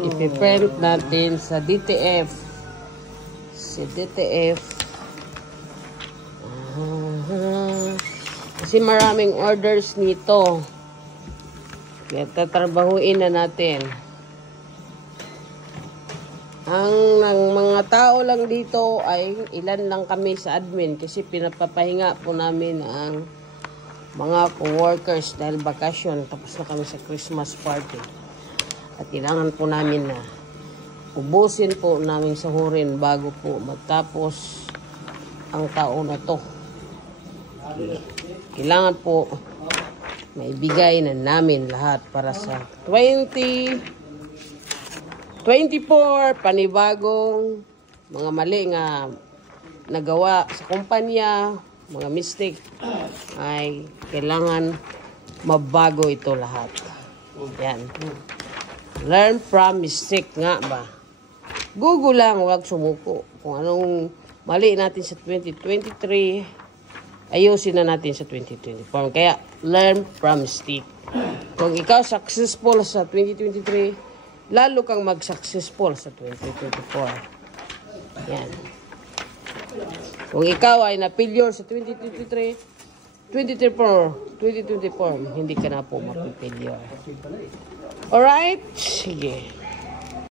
Ipiprint natin sa DTF. Si DTF. Kasi maraming orders nito. Kaya tatrabahuin na natin. Ang mga tao lang dito ay ilan lang kami sa admin kasi pinapapahinga po namin ang mga co-workers dahil bakasyon. Tapos na kami sa Christmas party. At kailangan po namin na ubusin po namin sahurin bago po matapos ang taon na to. Kailangan po maibigay na namin lahat para sa 24 panibagong mga mali nga nagawa sa kumpanya, mga mistake, ay kailangan mabago ito lahat. Yan. Learn from mistake nga ba? Google lang, huwag sumuko. Kung anong mali natin sa 2023, ayusin na natin sa 2024. Kaya, learn from mistake. Kung ikaw successful sa 2023, lalo kang mag-successful sa 2024. Yan. Kung ikaw ay na-failure sa 2023, 2024, hindi ka na po mag-failure. Alright? Sige.